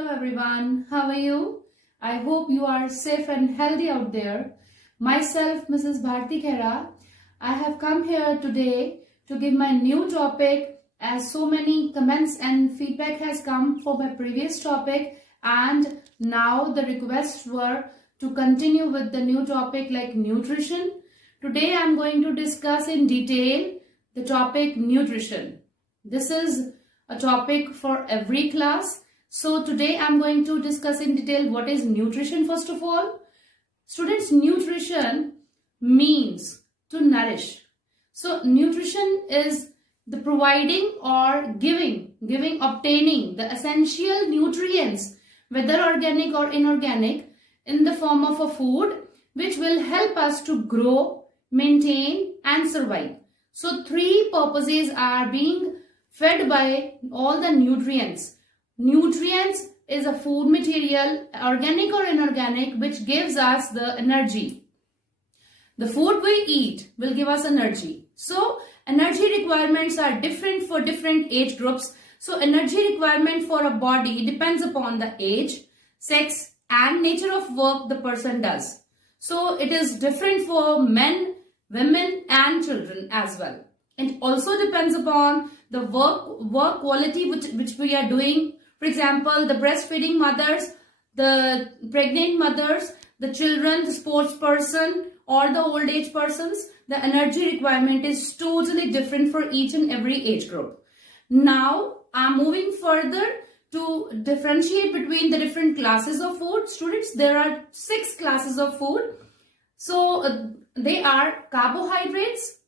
Hello everyone, how are you? I hope you are safe and healthy out there. Myself, Mrs. Bharti Khera, I have come here today to give my new topic as so many comments and feedback has come for my previous topic, and now the requests were to continue with the new topic like nutrition. Today I am going to discuss in detail the topic nutrition. This is a topic for every class. So today I'm going to discuss in detail what is nutrition first of all. Students, nutrition means to nourish. So nutrition is the providing or obtaining the essential nutrients, whether organic or inorganic, in the form of a food which will help us to grow, maintain and survive. So three purposes are being fed by all the nutrients. Nutrients is a food material, organic or inorganic, which gives us the energy. The food we eat will give us energy. So energy requirements are different for different age groups. So energy requirement for a body depends upon the age, sex and nature of work the person does. So it is different for men, women and children as well. It also depends upon the work quality which we are doing. For example, the breastfeeding mothers, the pregnant mothers, the children, the sports person or the old age persons, the energy requirement is totally different for each and every age group. Now, I'm moving further to differentiate between the different classes of food. Students, there are 6 classes of food. So, they are carbohydrates,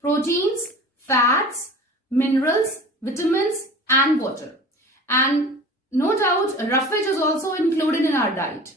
proteins, fats, minerals, vitamins and water. And no doubt roughage is also included in our diet.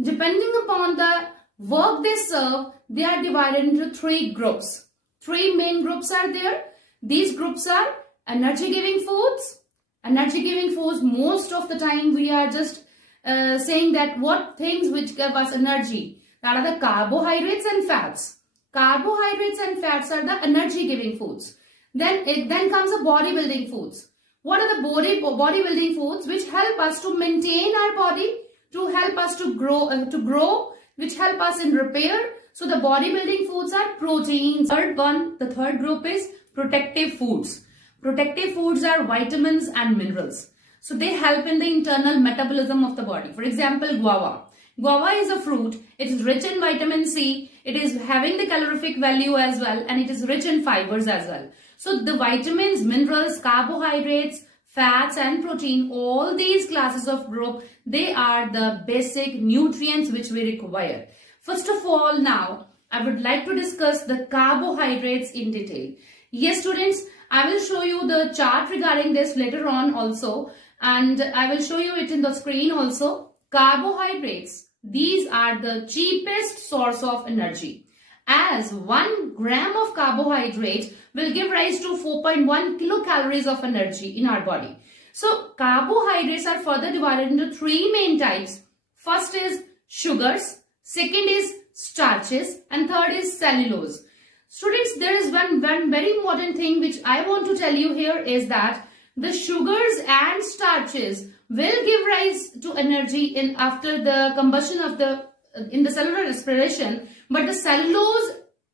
Depending upon the work they serve, they are divided into 3 groups. 3 main groups are there. These groups are energy giving foods. Energy giving foods, most of the time we are just saying that what things which give us energy. That are the carbohydrates and fats. Carbohydrates and fats are the energy giving foods. Then comes the bodybuilding foods. What are the bodybuilding foods which help us to maintain our body, to help us to grow, which help us in repair? So the bodybuilding foods are proteins. The third group is protective foods. Protective foods are vitamins and minerals. So they help in the internal metabolism of the body. For example, guava. Guava is a fruit. It is rich in vitamin C. It is having the calorific value as well, and it is rich in fibers as well. So the vitamins, minerals, carbohydrates, fats and protein, all these classes of group, they are the basic nutrients which we require. First of all, now I would like to discuss the carbohydrates in detail. Yes, students, I will show you the chart regarding this later on also, and I will show you it in the screen also. Carbohydrates, these are the cheapest source of energy, as 1 gram of carbohydrate will give rise to 4.1 kilocalories of energy in our body. So carbohydrates are further divided into 3 main types. First is sugars, second is starches and third is cellulose. Students, there is one very important thing which I want to tell you here is that the sugars and starches will give rise to energy after the combustion of in the cellular respiration, but the cellulose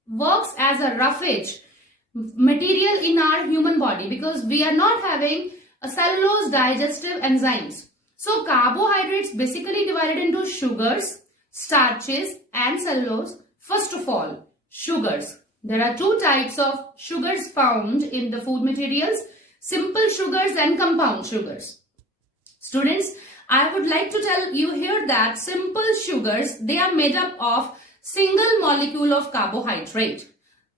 works as a roughage material in our human body because we are not having a cellulose digestive enzymes. So carbohydrates basically divided into sugars, starches and cellulose. First of all, sugars. There are 2 types of sugars found in the food materials: simple sugars and compound sugars. Students, I would like to tell you here that simple sugars, they are made up of single molecule of carbohydrate.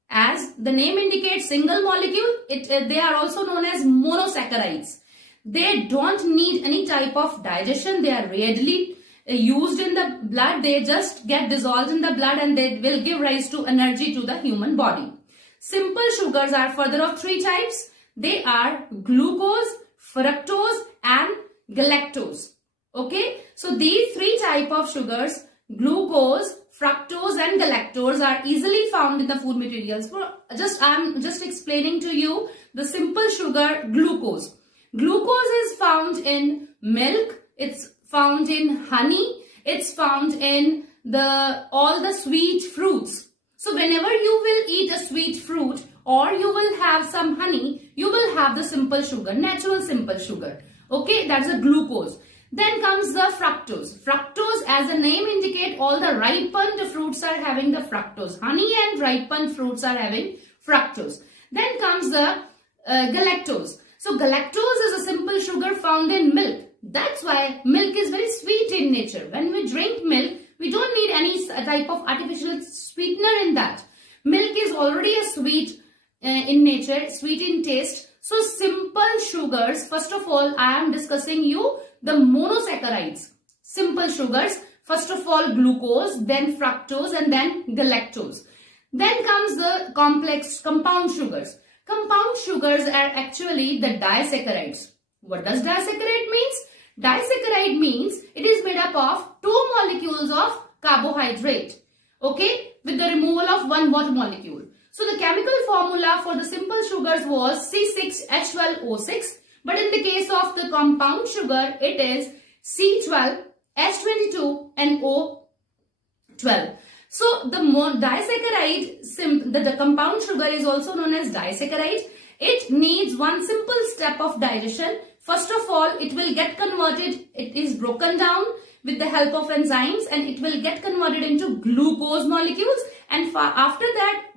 As the name indicates, single molecule, they are also known as monosaccharides. They don't need any type of digestion. They are readily used in the blood. They just get dissolved in the blood and they will give rise to energy to the human body. Simple sugars are further of 3 types. They are glucose, fructose and galactose. Okay, so these 3 types of sugars, glucose, fructose and galactose, are easily found in the food materials. I'm just explaining to you the simple sugar glucose. Glucose is found in milk, it's found in honey, it's found in all the sweet fruits. So whenever you will eat a sweet fruit or you will have some honey, you will have the simple sugar, natural simple sugar. Okay, that's a glucose. Then comes the fructose. Fructose, as the name indicate, all the ripened fruits are having the fructose. Honey and ripened fruits are having fructose. Then comes the galactose. So galactose is a simple sugar found in milk. That's why milk is very sweet in nature. When we drink milk, we don't need any type of artificial sweetener in that. Milk is already a sweet in nature, sweet in taste. So simple sugars, first of all, I am discussing you the monosaccharides. Simple sugars, first of all glucose, then fructose and then galactose. Then comes the complex compound sugars. Compound sugars are actually the disaccharides. What does disaccharide means? Disaccharide means it is made up of two molecules of carbohydrate, okay, with the removal of one water molecule. So the chemical formula for the simple sugars was C6H12O6, but in the case of the compound sugar, it is C12H22 and O12. So the disaccharide, the compound sugar is also known as disaccharide. It needs one simple step of digestion. First of all, it will get converted, it is broken down with the help of enzymes and it will get converted into glucose molecules, and after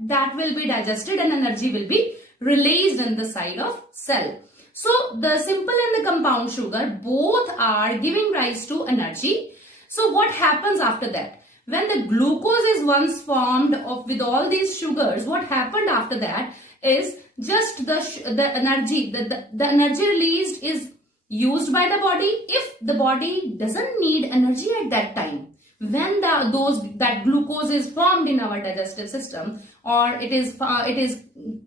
that will be digested and energy will be released in the side of cell. So the simple and the compound sugar both are giving rise to energy. So what happens after that? When the glucose is once formed with all these sugars, what happened after that is just the energy, the energy released is used by the body. If the body doesn't need energy at that time, when that glucose is formed in our digestive system or it is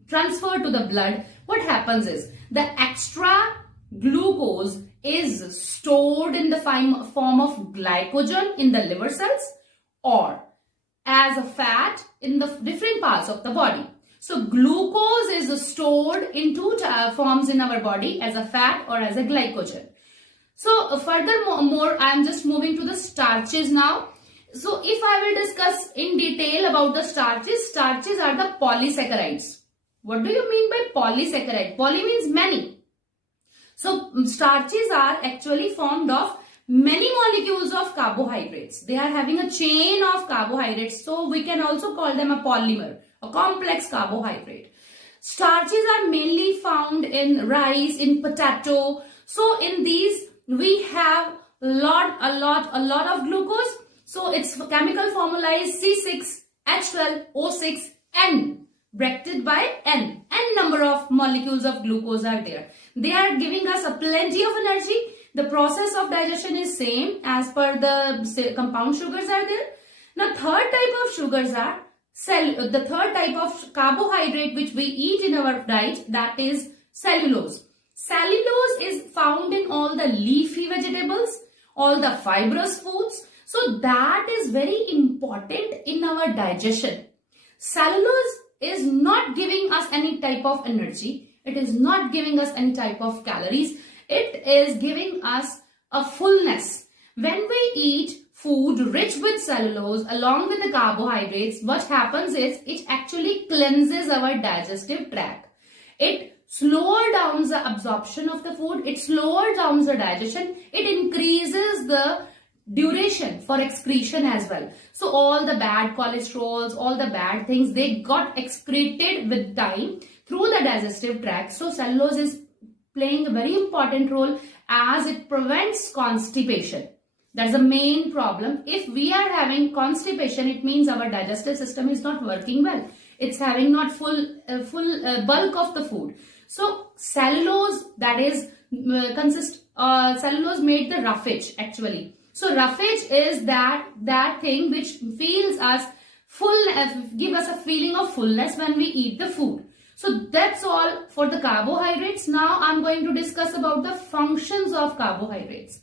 transferred to the blood, what happens is the extra glucose is stored in the form of glycogen in the liver cells or as a fat in the different parts of the body. So glucose is stored in two forms in our body, as a fat or as a glycogen. So furthermore, I am just moving to the starches now. So if I will discuss in detail about the starches, starches are the polysaccharides. What do you mean by polysaccharide? Poly means many. So starches are actually formed of many molecules of carbohydrates. They are having a chain of carbohydrates. So we can also call them a polymer, a complex carbohydrate. Starches are mainly found in rice, in potato. So in these we have a lot of glucose. So its chemical formula is C6H12O6N, bracketed by N. N number of molecules of glucose are there. They are giving us a plenty of energy. The process of digestion is same as per the compound sugars are there. Now third type of sugars are the third type of carbohydrate which we eat in our diet, that is cellulose. Cellulose is found in all the leafy vegetables, all the fibrous foods. So that is very important in our digestion. Cellulose is not giving us any type of energy. It is not giving us any type of calories. It is giving us a fullness. When we eat food rich with cellulose along with the carbohydrates, what happens is it actually cleanses our digestive tract. It slows down the absorption of the food. It slows down the digestion. It increases the duration for excretion as well. So all the bad cholesterols, all the bad things, they got excreted with time through the digestive tract. So cellulose is playing a very important role as it prevents constipation. That's the main problem. If we are having constipation, it means our digestive system is not working well. It's having not full bulk of the food. So cellulose, that is cellulose made the roughage actually. So roughage is that thing which feels us full, give us a feeling of fullness when we eat the food. So that's all for the carbohydrates. Now I'm going to discuss about the functions of carbohydrates.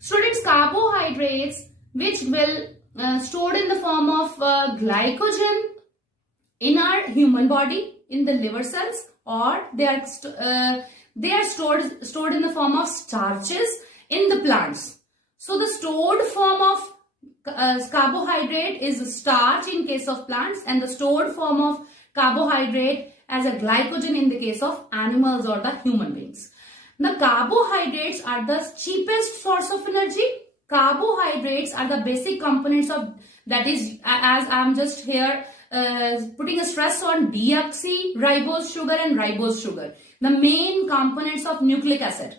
Students, carbohydrates which will stored in the form of glycogen in our human body, in the liver cells, or they are stored in the form of starches in the plants. So the stored form of carbohydrate is starch in case of plants, and the stored form of carbohydrate as a glycogen in the case of animals or the human beings. The carbohydrates are the cheapest source of energy. Carbohydrates are the basic components of, that is, as I'm just here putting a stress on deoxyribose sugar and ribose sugar, the main components of nucleic acid,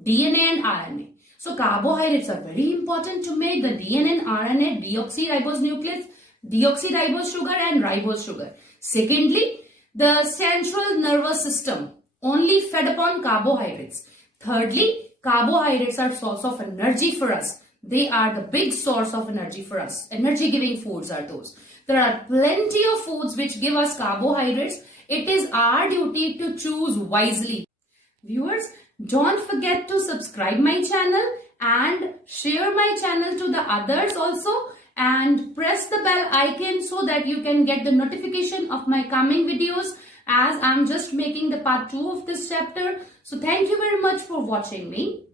DNA and RNA. So carbohydrates are very important to make the DNA and RNA, deoxyribose sugar and ribose sugar. Secondly, the central nervous system only fed upon carbohydrates. Thirdly, carbohydrates are source of energy for us. They are the big source of energy for us. Energy giving foods are those. There are plenty of foods which give us carbohydrates. It is our duty to choose wisely. Viewers, don't forget to subscribe my channel and share my channel to the others also, and press the bell icon so that you can get the notification of my coming videos, as I'm just making the part 2 of this chapter. So thank you very much for watching me.